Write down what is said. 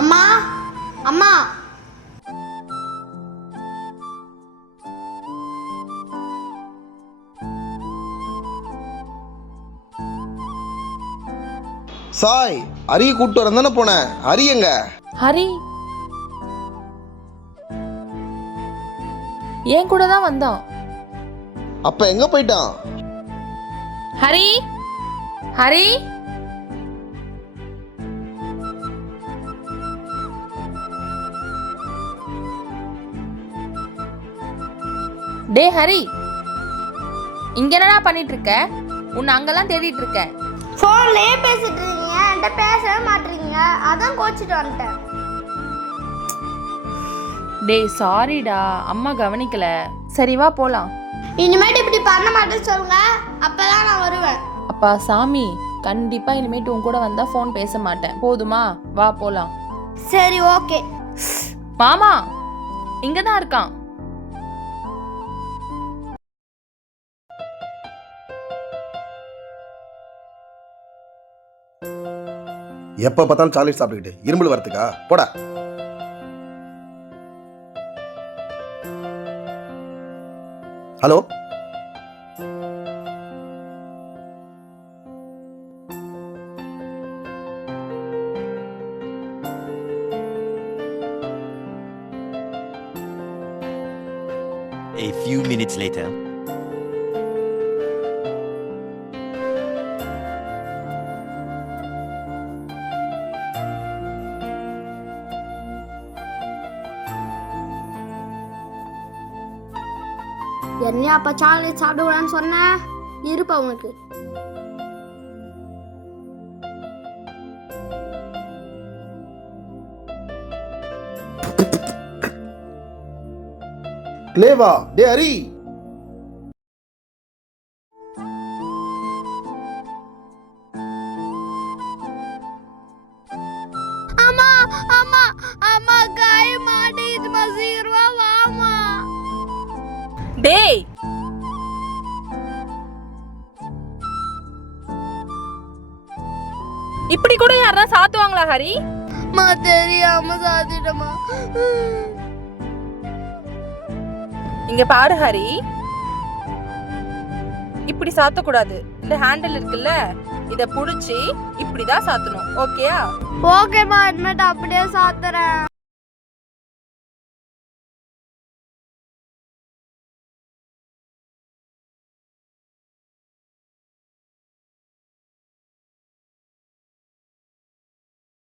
அம்மா அம்மா சாய், ஹரி கூப்பிட்டு வரேன் தானே போனேன். ஹரி எங்க? ஹரி என் கூட தான் வந்தான். அப்ப எங்க போயிட்டான்? ஹரி ஹரி டே ஹரி, இங்க என்னடா பண்ணிட்டு இருக்க? உன்னை அங்கெல்லாம் தேடிட்டு இருக்க. ஃபோன்லயே பேசிட்டு இருக்கீங்க, என்கிட்ட பேசவே மாட்டீங்க, அதான் கோச்சிட்டு வந்துட்டேன். டேய் சாரிடா, அம்மா கவனிக்கல. சரி வா போலாம். இனிமேட்டு இப்படி பண்ண மாட்டேன்னு சொல்லுங்க, அப்பதான் நான் வருவேன். அப்பா சாமி, கண்டிப்பா இனிமேட்டு உன் கூட வந்தா ஃபோன் பேச மாட்டேன், போதுமா? வா போலாம். சரி ஓகே. மாமா இங்கதான் இருக்கான். எப்ப பார்த்தாலும் சாக்லேட் சாப்பிட்டுக்கிட்டு இருமல் வரத்துக்கா? போடா. Hello, A few minutes later. என்னையா அப்பா சாக்லேட் சாப்பிடுவான்னு சொன்ன? இருப்பா உனக்கு. லேவா. டே ஹரி, அம்மா அம்மா அம்மா காய மாட்டேங்குதுமா, சீக்கிரமா வாமா. டேய் இப்படி கூட யாரா சாத்துவாங்களா ஹரி? மா தெரியாம சாத்திட்டமா. இங்க பாரு ஹரி, இப்படி சாத்தக்கூடாது. இந்த ஹேண்டில் இருக்குல்ல, இத புடிச்சு இப்படிதான் சாத்தணும். ஓகேயா? ஓகேமா, இனிமேட்டு அப்படியே சாத்துறேன்.